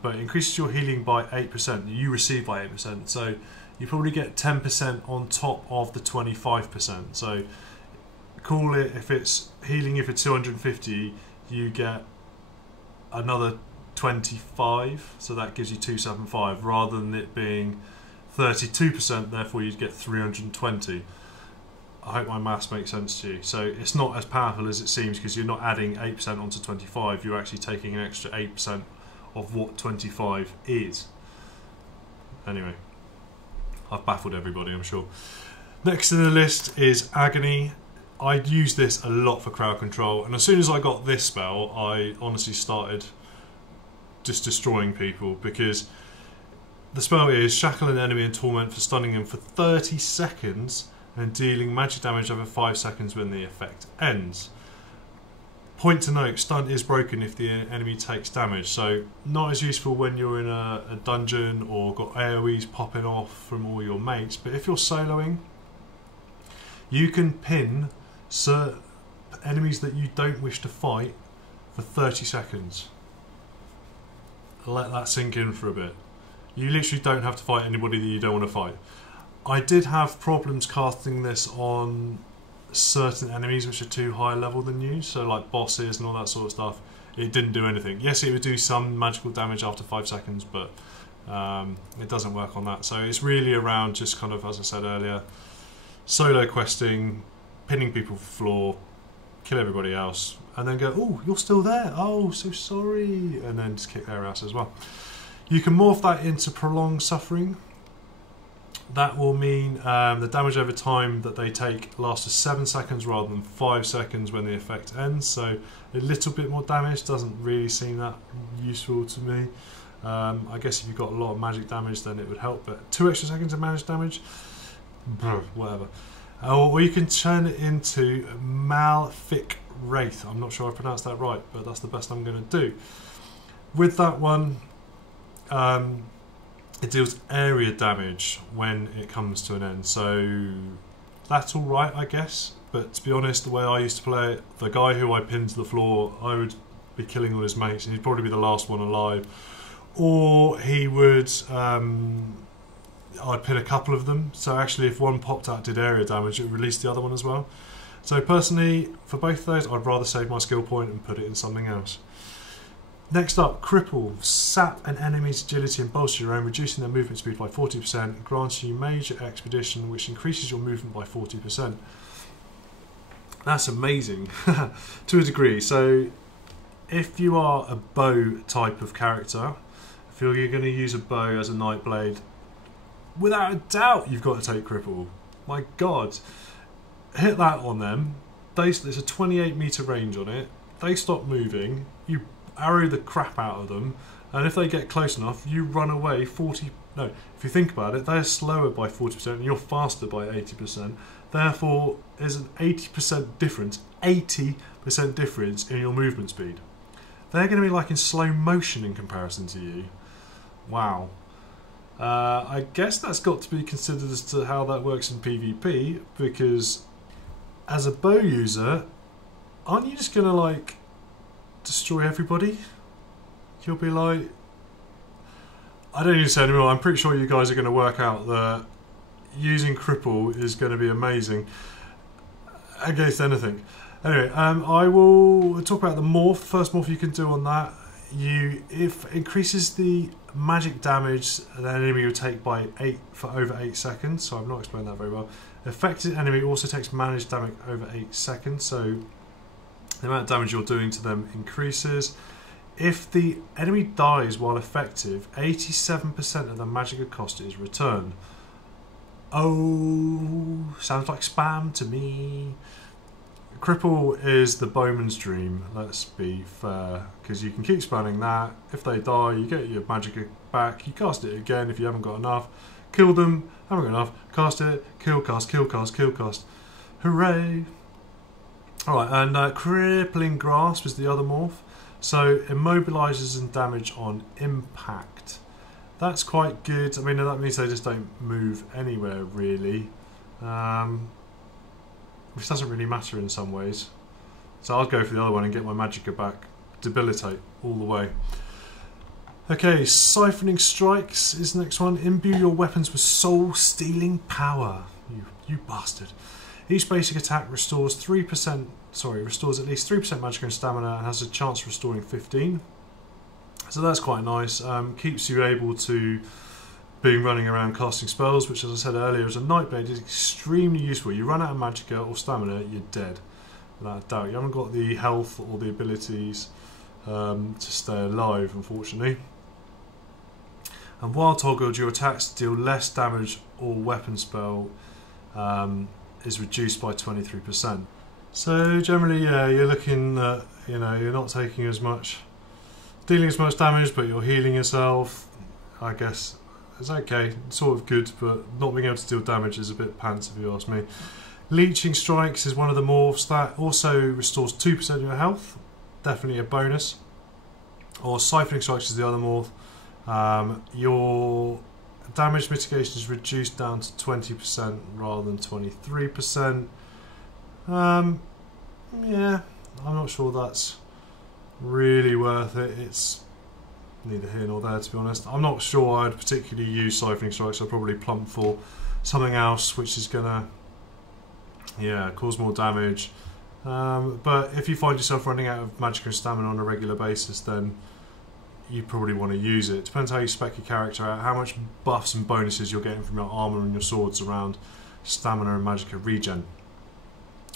but it increases your healing by 8%, you receive by 8%, so you probably get 10% on top of the 25%. So call it, if it's healing you for 250, you get another 25, so that gives you 275, rather than it being 32%, therefore you'd get 320. I hope my maths makes sense to you. So it's not as powerful as it seems, because you're not adding 8% onto 25, you're actually taking an extra 8% of what 25 is. Anyway, I've baffled everybody, I'm sure. Next in the list is Agony. I'd use this a lot for crowd control, and as soon as I got this spell, I honestly started just destroying people, because the spell is shackle an enemy in torment for stunning him for 30 seconds and dealing magic damage over 5 seconds when the effect ends. Point to note, stun is broken if the enemy takes damage, so not as useful when you're in a dungeon or got AoEs popping off from all your mates, but if you're soloing, you can pin certain enemies that you don't wish to fight for 30 seconds. Let that sink in for a bit. You literally don't have to fight anybody that you don't want to fight. I did have problems casting this on certain enemies which are too high level than you, so like bosses and all that sort of stuff. It didn't do anything. Yes, it would do some magical damage after 5 seconds, but it doesn't work on that. So it's really around just kind of, as I said earlier, solo questing, pinning people for floor, kill everybody else, and then go, oh, you're still there, oh, so sorry, and then just kick their ass as well. You can morph that into Prolonged Suffering. That will mean the damage over time that they take lasts for 7 seconds rather than 5 seconds when the effect ends, so a little bit more damage doesn't really seem that useful to me. I guess if you've got a lot of magic damage then it would help, but 2 extra seconds of magic damage, whatever. Or you can turn it into Malefic Wraith. I'm not sure I pronounced that right, but that's the best I'm going to do. With that one, it deals area damage when it comes to an end, so that's alright, I guess. But to be honest, the way I used to play it, the guy who I pinned to the floor, I would be killing all his mates and he'd probably be the last one alive, or he would, I'd pin a couple of them, so actually if one popped out did area damage, it would release the other one as well. So personally, for both of those, I'd rather save my skill point and put it in something else. Next up, Cripple. Sap an enemy's agility and bolster your own, reducing their movement speed by 40%, granting you major expedition, which increases your movement by 40%. That's amazing, to a degree. So if you are a bow type of character, if you're going to use a bow as a Nightblade, without a doubt you've got to take Cripple. My god. Hit that on them. There's a 28-meter range on it. They stop moving. You arrow the crap out of them, and if they get close enough, you run away 40. No, if you think about it, they're slower by 40% and you're faster by 80%. Therefore, there's an 80% difference. 80% difference in your movement speed. They're going to be like in slow motion in comparison to you. Wow. I guess that's got to be considered as to how that works in PvP, because as a bow user, aren't you just going to like destroy everybody? You'll be like, I don't need to say anymore. I'm pretty sure you guys are going to work out that using Cripple is going to be amazing against anything. Anyway, I will talk about the morph. First morph you can do on that, if increases the magic damage an enemy will take by 8 for over 8 seconds. So I've not explained that very well. Affected enemy also takes managed damage over 8 seconds. So the amount of damage you're doing to them increases. If the enemy dies while effective, 87% of the magicka cost is returned. Oh, sounds like spam to me. Cripple is the bowman's dream, let's be fair, because you can keep spamming that. If they die, you get your magicka back, you cast it again if you haven't got enough, kill them, haven't got enough, cast it, kill cast, kill cast, kill cast. Hooray! Alright, and Crippling Grasp is the other morph. So immobilizes and damage on impact. That's quite good. I mean, that means they just don't move anywhere really. Which doesn't really matter in some ways. So I'll go for the other one and get my magicka back. Debilitate all the way. Okay, Siphoning Strikes is the next one. Imbue your weapons with soul-stealing power. You bastard. Each basic attack restores at least 3% magicka and stamina and has a chance of restoring 15. So that's quite nice. Keeps you able to being running around casting spells, which as I said earlier as a Nightblade is extremely useful. You run out of magicka or stamina, you're dead. Without a doubt. You haven't got the health or the abilities to stay alive, unfortunately. And while toggled, your attacks deal less damage or weapon spell is reduced by 23%. So generally, yeah, you're looking at, you're not taking as much, dealing as much damage, but you're healing yourself. I guess it's okay, it's sort of good, but not being able to deal damage is a bit pants if you ask me. Leeching Strikes is one of the morphs that also restores 2% of your health, definitely a bonus. Or Siphoning Strikes is the other morph. Your damage mitigation is reduced down to 20% rather than 23%. Yeah, I'm not sure that's really worth it. It's neither here nor there, to be honest. I'm not sure I'd particularly use Siphoning Strikes. I'd probably plump for something else which is gonna, cause more damage. But if you find yourself running out of magicka and stamina on a regular basis, then you probably want to use it. Depends how you spec your character out, how much buffs and bonuses you're getting from your armour and your swords around stamina and magicka regen.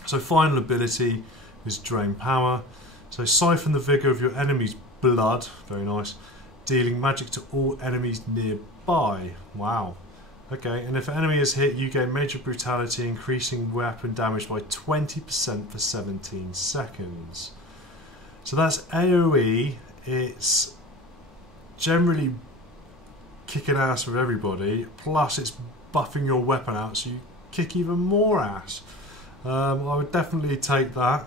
So final ability is Drain Power. So siphon the vigour of your enemy's blood, very nice, dealing magic to all enemies nearby. Wow. Okay, and if an enemy is hit, you gain major brutality, increasing weapon damage by 20% for 17 seconds. So that's AOE. It's generally kicking ass with everybody, plus it's buffing your weapon out so you kick even more ass. I would definitely take that.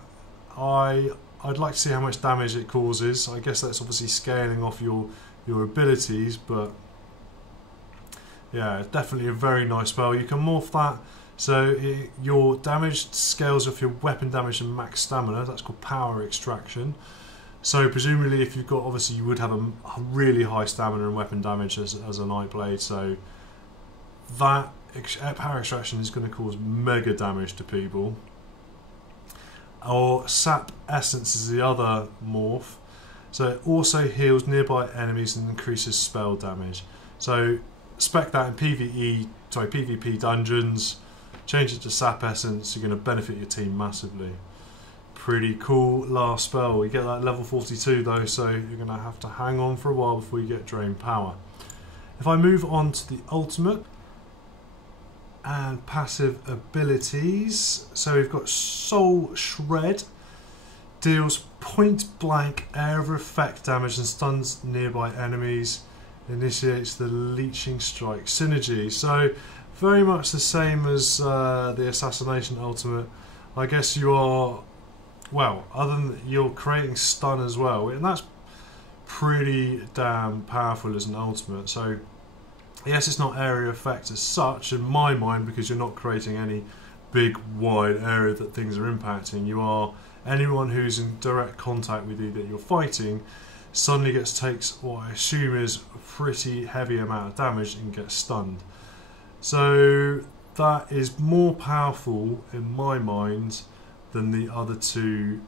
I'd like to see how much damage it causes. I guess that's obviously scaling off your abilities, but yeah, definitely a very nice spell. You can morph that so your damage scales off your weapon damage and max stamina. That's called Power Extraction. So presumably if you've got, obviously you would have a really high stamina and weapon damage as a Nightblade, so that power extraction is going to cause mega damage to people. Or Sap Essence is the other morph, so it also heals nearby enemies and increases spell damage. So spec that in PvP dungeons, change it to Sap Essence, you're going to benefit your team massively. Pretty cool last spell. You get that level 42 though, so you're going to have to hang on for a while before you get Drain Power. If I move on to the ultimate and passive abilities, so we've got Soul Shred, deals point blank area of effect damage and stuns nearby enemies, initiates the Leeching Strike synergy. So very much the same as the Assassination ultimate. I guess you are, well, other than you're creating stun as well, and that's pretty damn powerful as an ultimate. So yes, it's not area effect as such in my mind, because you're not creating any big wide area that things are impacting. You are, anyone who's in direct contact with you that you're fighting suddenly takes what I assume is a pretty heavy amount of damage and gets stunned. So that is more powerful in my mind than the other two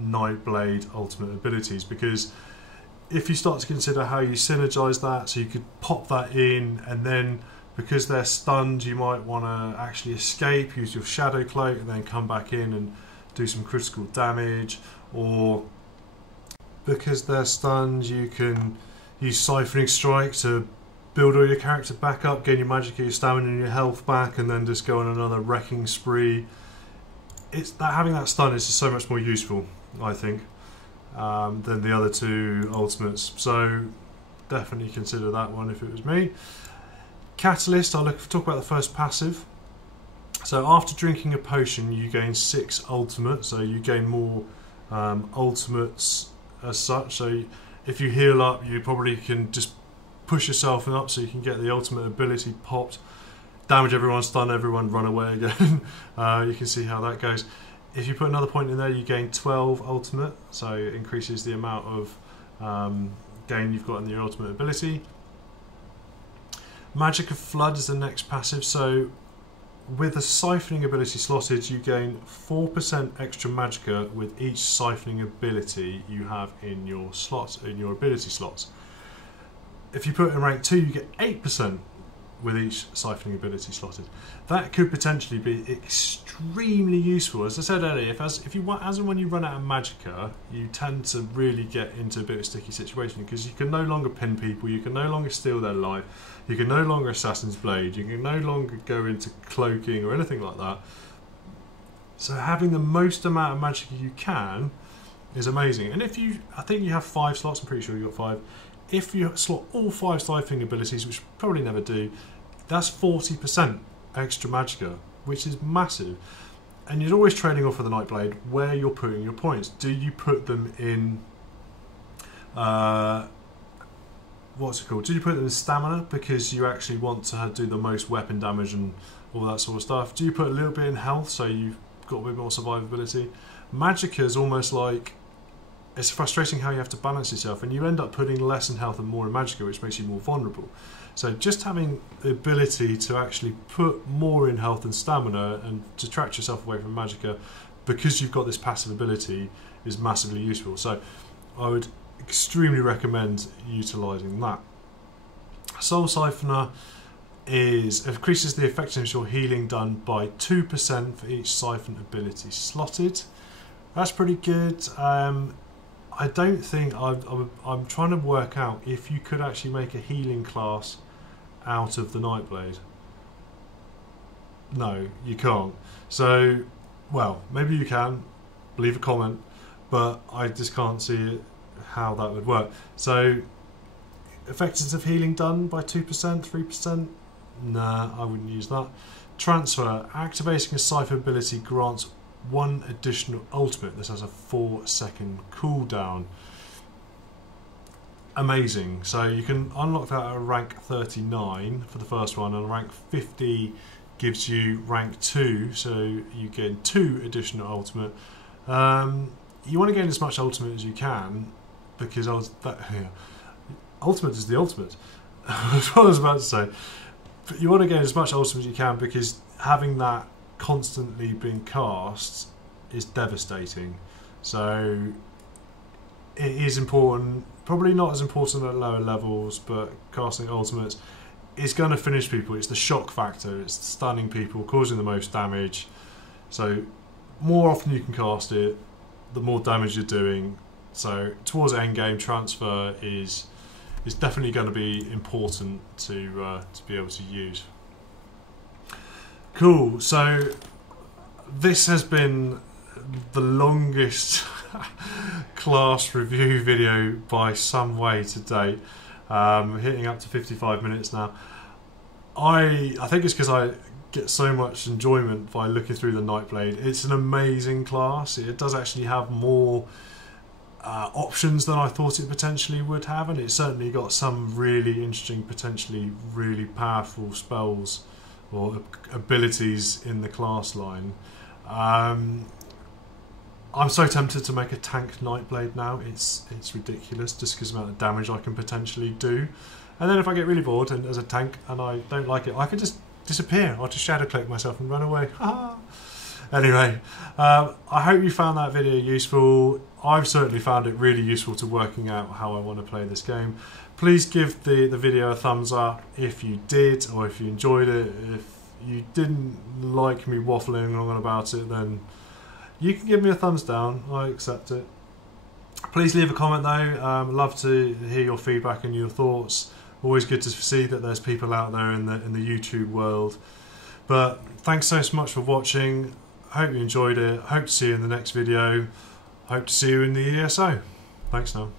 Nightblade ultimate abilities, because if you start to consider how you synergize that, so you could pop that in, and then because they're stunned you might want to actually escape, use your Shadow Cloak and then come back in and do some critical damage, or because they're stunned you can use Siphoning Strike to build all your character back up, gain your magicka, your stamina and your health back, and then just go on another wrecking spree. It's that having that stun is just so much more useful, I think, than the other two ultimates. So definitely consider that one if it was me. Catalyst, I'll talk about the first passive. So after drinking a potion you gain 6 ultimate, so you gain more ultimates as such. So if you heal up you probably can just push yourself up so you can get the ultimate ability popped, damage everyone, stun everyone, run away again. You can see how that goes. If you put another point in there you gain 12 ultimate, so it increases the amount of gain you've got in your ultimate ability. Magicka Flood is the next passive, so with a siphoning ability slotted you gain 4% extra magicka with each siphoning ability you have in your slots, in your ability slots. If you put it in rank 2 you get 8% with each siphoning ability slotted. That could potentially be extremely useful. As I said earlier, if you want, as and when you run out of magicka, you tend to really get into a bit of a sticky situation, because you can no longer pin people, you can no longer steal their life, you can no longer Assassin's Blade, you can no longer go into cloaking or anything like that. So having the most amount of magicka you can is amazing. And if you, I think you have 5 slots, I'm pretty sure you've got 5. If you slot all 5 siphoning abilities, which you probably never do, that's 40% extra magicka, which is massive. And you're always trading off with the Nightblade where you're putting your points. Do you put them in what's it called? Do you put them in stamina because you actually want to do the most weapon damage and all that sort of stuff? Do you put a little bit in health so you've got a bit more survivability? Magicka is almost like, it's frustrating how you have to balance yourself, and you end up putting less in health and more in magicka, which makes you more vulnerable. So just having the ability to actually put more in health and stamina and detract yourself away from magicka because you've got this passive ability is massively useful. So I would extremely recommend utilising that. Soul Siphoner increases the effectiveness of your healing done by 2% for each siphon ability slotted. That's pretty good. I don't think, I'm trying to work out if you could actually make a healing class out of the Nightblade. No, you can't. So, well, maybe you can, leave a comment, but I just can't see how that would work. So, effectiveness of healing done by 2%, 3%? Nah, I wouldn't use that. Transfer, activating a Cypher ability grants 1 additional ultimate. This has a 4-second cooldown. Amazing. So you can unlock that at rank 39 for the first one, and rank 50 gives you rank 2, so you get 2 additional ultimate. you want to gain as much ultimate as you can, because ultimate is the ultimate. That's what I was about to say. But you want to gain as much ultimate as you can, because having that constantly being cast is devastating. So it is important, probably not as important at lower levels, but casting ultimates is going to finish people. It's the shock factor, it's stunning people, causing the most damage. So more often you can cast it, the more damage you're doing. So towards end game, transfer is definitely going to be important to be able to use. Cool. So this has been the longest class review video by some way to date, hitting up to 55 minutes now. I think it's because I get so much enjoyment by looking through the Nightblade. It's an amazing class. It does actually have more options than I thought it potentially would have, and it's certainly got some really interesting, potentially really powerful spells or abilities in the class line. I'm so tempted to make a tank Nightblade now. It's ridiculous just because of the amount of damage I can potentially do. And then if I get really bored and as a tank and I don't like it, I can just disappear. I'll just shadow cloak myself and run away. Anyway, I hope you found that video useful. I've certainly found it really useful to working out how I want to play this game. Please give the video a thumbs up if you did, or if you enjoyed it. If you didn't like me waffling on about it, then you can give me a thumbs down. I accept it. Please leave a comment though. Love to hear your feedback and your thoughts. Always good to see that there's people out there in the YouTube world. But thanks so much for watching. Hope you enjoyed it. Hope to see you in the next video. Hope to see you in the ESO. Thanks now.